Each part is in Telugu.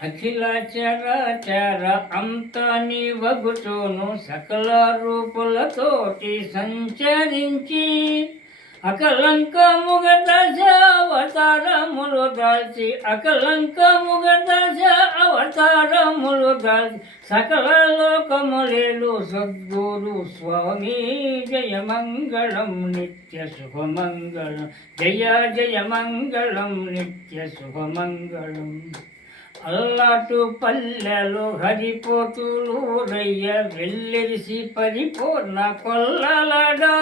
అఖిల చరాచర అంత నీవగుచోను సకల రూపులతోటి సంచరించి అకలంకముగ దశ అవతారములు దాల్చి అకలంకముగ దశ అవతారములు దాల్చి సకల లోకములేలు సద్గురు స్వామి జయ మంగళం నిత్య శుభమంగళం జయ జయ మంగళం నిత్య శుభమంగళం. అల్లాటు పల్లెలు హరిపోతులు రయ్య వెళ్ళిరిసి పరిపూర్ణ కొల్లలడా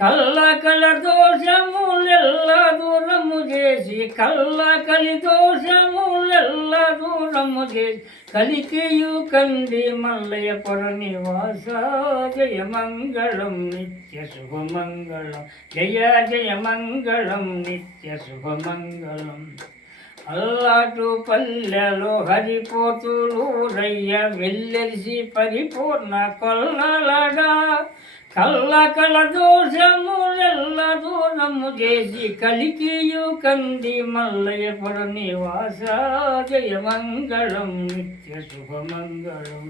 కల్ల కల దోషములెల్ల దూరము చేసి కల్ల కలి దోషములెల్ల దూరము చేసి కలికియు కంది మల్లయ్య పుర నివాస జయ మంగళం నిత్య శుభమంగళం జయ జయ మంగళం నిత్య శుభమంగళం. అల్లాటు పల్లెలో హరిపోతులు రయ్య వెళ్ళిసి పరిపూర్ణ కొల్లలడా కల్ల కల దోషములెల్ల దూరము చేసి కలికియు కంది మల్లయ్య పుర నివాస జయ మంగళం నిత్య శుభమంగళం.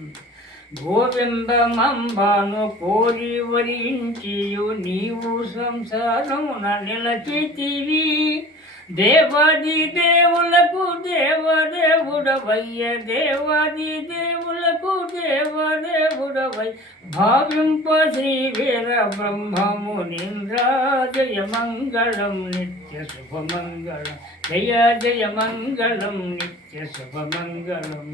గోవిందమంబాను కోరి వరించియు నీవు సంసారమున నిలచితివి దేవాది దేవులకు దేవదేవుడవయ్య దేవాది దేవులకు దేవదేవుడవై భావింప శ్రీ వీర బ్రహ్మమునీంద్ర జయ మంగళం నిత్య శుభమంగళం జయ జయ మంగళం నిత్య శుభమంగళం.